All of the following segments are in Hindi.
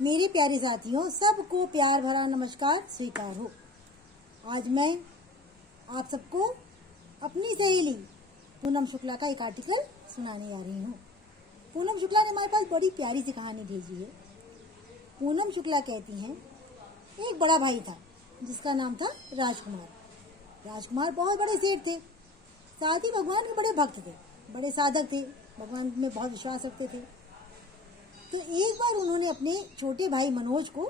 मेरे प्यारे साथियों, सबको प्यार भरा नमस्कार स्वीकार हो। आज मैं आप सबको अपनी सहेली पूनम शुक्ला का एक आर्टिकल सुनाने जा रही हूँ। पूनम शुक्ला ने हमारे पास बड़ी प्यारी सी कहानी भेजी है। पूनम शुक्ला कहती हैं, एक बड़ा भाई था जिसका नाम था राजकुमार। राजकुमार बहुत बड़े सेठ थे, साथ ही भगवान के बड़े भक्त थे, बड़े साधक थे, भगवान में बहुत विश्वास रखते थे। तो एक बार उन्होंने अपने छोटे भाई मनोज को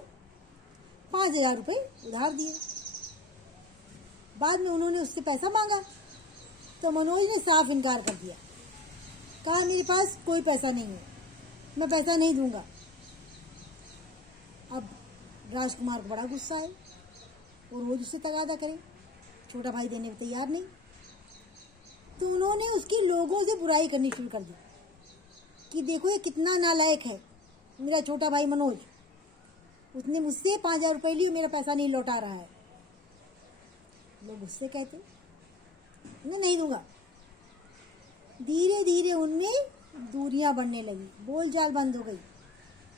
5,000 रुपये उधार दिए। बाद में उन्होंने उससे पैसा मांगा तो मनोज ने साफ इनकार कर दिया, कहा मेरे पास कोई पैसा नहीं है, मैं पैसा नहीं दूंगा। अब राजकुमार को बड़ा गुस्सा है और रोज उससे तगादा करे, छोटा भाई देने को तैयार नहीं। तो उन्होंने उसकी लोगों से बुराई करनी शुरू कर दी कि देखो ये कितना नालायक है मेरा छोटा भाई मनोज, उसने मुझसे 5,000 रुपये लिए, मेरा पैसा नहीं लौटा रहा है। लोग उससे कहते मैं नहीं दूंगा। धीरे धीरे उनमें दूरियां बढ़ने लगी, बोलचाल बंद हो गई,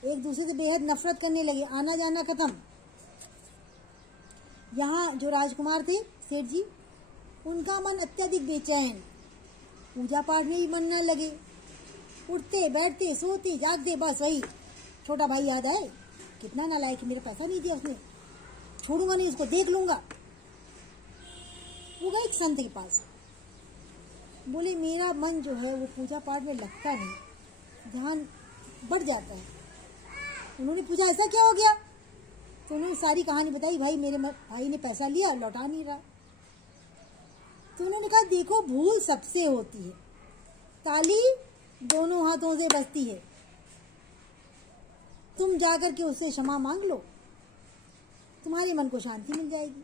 एक दूसरे से बेहद नफरत करने लगे, आना जाना खत्म। यहाँ जो राजकुमार थे सेठ जी, उनका मन अत्यधिक बेचैन, पूजा पाठ में भी मन न लगे, उठते बैठते सोते जागते बस वही छोटा भाई याद आए, कितना नालायक है, मेरा पैसा नहीं दिया उसने, छोड़ूंगा नहीं उसको, देख लूंगा। वो गए एक संत के पास, बोले मेरा मन जो है वो पूजा पाठ में लगता नहीं, ध्यान बढ़ जाता है। उन्होंने पूछा ऐसा क्या हो गया? तो उन्होंने सारी कहानी बताई, भाई मेरे भाई ने पैसा लिया, लौटा नहीं रहा। तो उन्होंने कहा देखो भूल सबसे होती है, ताली दोनों हाथों से बजती है, तुम जाकर के उससे क्षमा मांग लो, तुम्हारे मन को शांति मिल जाएगी।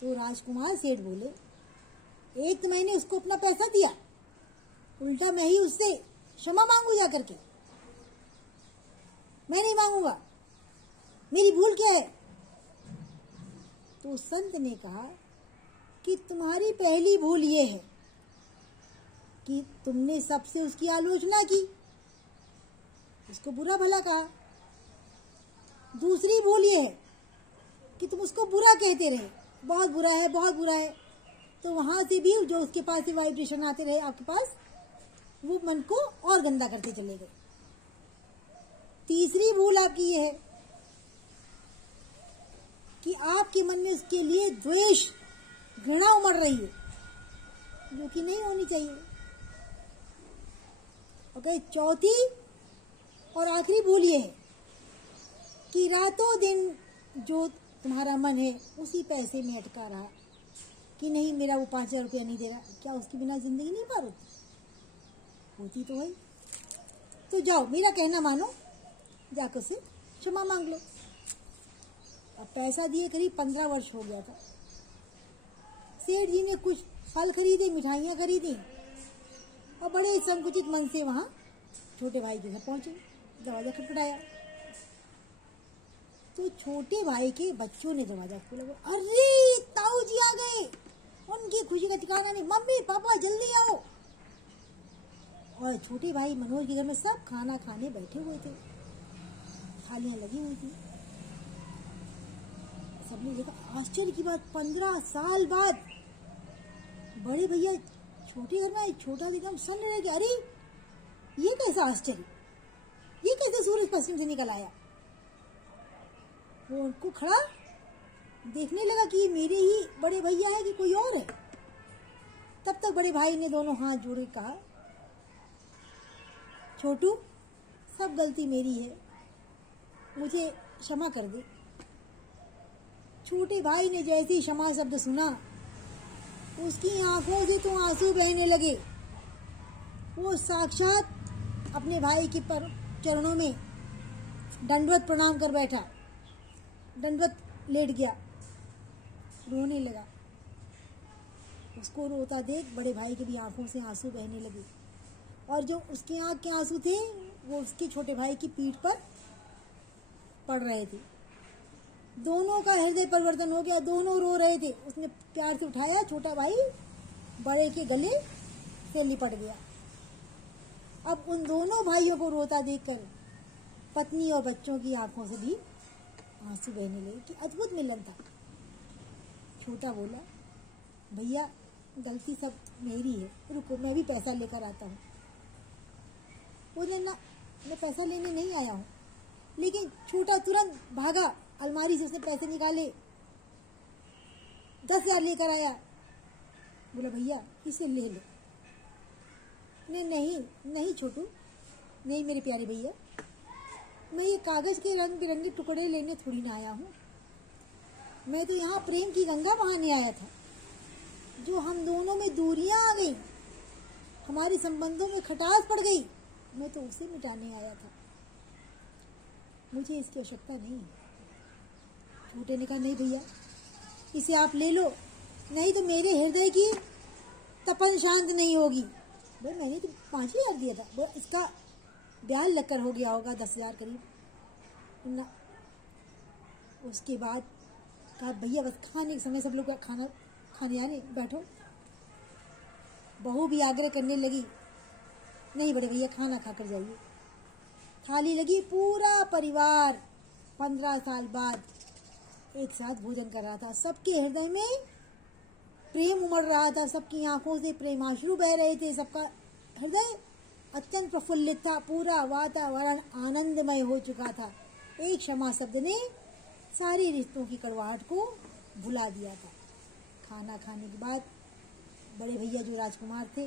तो राजकुमार सेठ बोले, एक तो मैंने उसको अपना पैसा दिया, उल्टा मैं ही उससे क्षमा मांगू जाकर के? मैं नहीं मांगूंगा, मेरी भूल क्या है? तो संत ने कहा कि तुम्हारी पहली भूल ये है कि तुमने सबसे उसकी आलोचना की, उसको बुरा भला कहा। दूसरी भूल ये है कि तुम उसको बुरा कहते रहे, बहुत बुरा है, बहुत बुरा है, तो वहां से भी जो उसके पास से वाइब्रेशन आते रहे आपके पास, वो मन को और गंदा करते चले गए। तीसरी भूल आपकी ये है कि आपके मन में उसके लिए द्वेष, घृणा उमड़ रही है, जो कि नहीं होनी चाहिए। ओके, चौथी और आखिरी भूल ये है कि रातों दिन जो तुम्हारा मन है उसी पैसे में अटका रहा कि नहीं मेरा वो 5,000 रुपया नहीं दे रहा, क्या उसके बिना जिंदगी नहीं पार होती तो है। तो जाओ, मेरा कहना मानो, जाकर उसे क्षमा मांग लो। अब पैसा दिए करीब 15 वर्ष हो गया था। सेठ जी ने कुछ फल खरीदे, मिठाइयाँ खरीदी और बड़े संकुचित मन से वहाँ छोटे भाई के घर पहुंचे। दरवाजा खटखटाया तो छोटे भाई के बच्चों ने दरवाजा खोला। अरे ताऊ जी आ गए, उनकी खुशी का ठिकाना नहीं, मम्मी पापा जल्दी आओ। और छोटे भाई मनोज के घर में सब खाना खाने बैठे हुए थे, थालियां लगी हुई थी। सबने देखा, आश्चर्य की बात, 15 साल बाद बड़े भैया छोटे घर में, छोटा एकदम सन्न रह गया। अरे ये कैसा आश्चर्य, ये कैसे सूरज पश्चिम से निकल आया? वो उनको खड़ा देखने लगा कि मेरे ही बड़े भैया है कि कोई और है। तब तक बड़े भाई ने दोनों हाथ जोड़े कहा, छोटू सब गलती मेरी है, मुझे क्षमा कर दे। छोटे भाई ने जैसे ही क्षमा शब्द सुना, उसकी आंखों से तो आंसू बहने लगे। वो साक्षात अपने भाई के चरणों में दंडवत प्रणाम कर बैठा, दंडवत लेट गया, रोने लगा। उसको रोता देख बड़े भाई के भी आंखों से आंसू बहने लगे, और जो उसकी आंख के आंसू थे वो उसके छोटे भाई की पीठ पर पड़ रहे थे। दोनों का हृदय परिवर्तन हो गया, दोनों रो रहे थे। उसने प्यार से उठाया, छोटा भाई बड़े के गले से लिपट गया। अब उन दोनों भाइयों को रोता देखकर पत्नी और बच्चों की आंखों से भी आंसू बहने लगे कि अद्भुत मिलन था। छोटा बोला, भैया गलती सब मेरी है, रुको मैं भी पैसा लेकर आता हूँ। बोले ना, मैं पैसा लेने नहीं आया हूँ। लेकिन छोटा तुरंत भागा, अलमारी से उसने पैसे निकाले, 10,000 लेकर आया। बोला भैया इसे ले लो। नहीं नहीं छोटू, नहीं मेरे प्यारे भैया, मैं ये कागज के रंग बिरंगे टुकड़े लेने थोड़ी ना आया हूँ। मैं तो यहाँ प्रेम की गंगा बहाने आया था। जो हम दोनों में दूरियां आ गई, हमारे संबंधों में खटास पड़ गई, मैं तो उसे मिटाने आया था। मुझे इसकी आवश्यकता नहीं है। छोटे ने कहा, नहीं भैया इसे आप ले लो, नहीं तो मेरे हृदय की तपन शांत नहीं होगी। भाई मैंने तो 5,000 दिया था, वो इसका ब्याज लगकर हो गया होगा 10,000 करीब ना। उसके बाद कहा, भैया बस खाने के समय सब लोग खाना खाने आने बैठो। बहू भी आग्रह करने लगी, नहीं बड़े भैया खाना खाकर जाइए। थाली लगी, पूरा परिवार 15 साल बाद एक साथ भोजन कर रहा था। सबके हृदय में प्रेम उमड़ रहा था, सबकी आंखों से प्रेमाश्रु बह रहे थे, सबका हृदय अत्यंत प्रफुल्लित था, पूरा वातावरण आनंदमय हो चुका था। एक क्षमा शब्द ने सारे रिश्तों की कड़वाहट को भुला दिया था। खाना खाने के बाद बड़े भैया जो राजकुमार थे,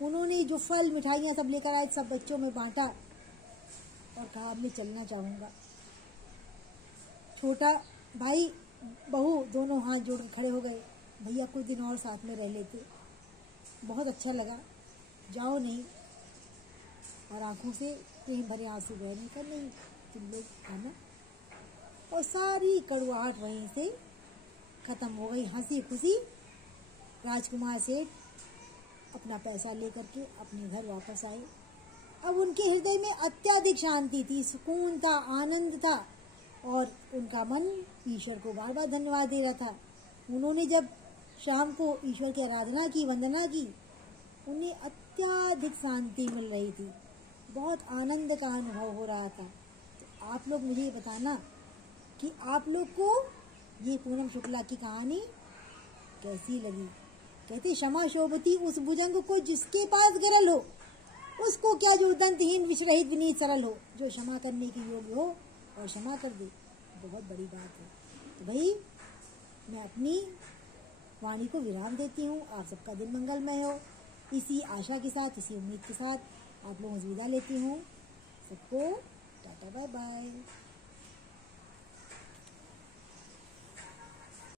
उन्होंने जो फल मिठाइयाँ सब लेकर आए, सब बच्चों में बांटा और कहा, अब मैं चलना चाहूँगा। छोटा भाई बहू दोनों हाथ जोड़ के खड़े हो गए, भैया कुछ दिन और साथ में रह लेते, बहुत अच्छा लगा, जाओ नहीं। और आंखों से प्रेम भरे आंसू बहने का, नहीं तुम लोग आना। और सारी कड़वाहट वहीं से खत्म हो गई। हंसी खुशी राजकुमार सेठ अपना पैसा लेकर के अपने घर वापस आए। अब उनके हृदय में अत्यधिक शांति थी, सुकून था, आनंद था और उनका मन ईश्वर को बार बार धन्यवाद दे रहा था। उन्होंने जब शाम को ईश्वर की आराधना की, वंदना की, उन्हें अत्यधिक शांति मिल रही थी, बहुत आनंद का अनुभव हो रहा था। तो आप लोग मुझे बताना कि आप लोग को ये पूनम शुक्ला की कहानी कैसी लगी। कहते, क्षमा शोभती उस भुजंग को जिसके पास गरल हो, उसको क्या जो दंतहीन विषरहित विनीत सरल हो, जो क्षमा करने के योग्य हो और क्षमा कर दे, बहुत बड़ी बात है। तो भाई मैं अपनी वाणी को विराम देती हूँ। आप सबका दिन मंगलमय हो, इसी आशा के साथ, इसी उम्मीद के साथ आप लोगों से विदा लेती हूँ। सबको टाटा बाय बाय।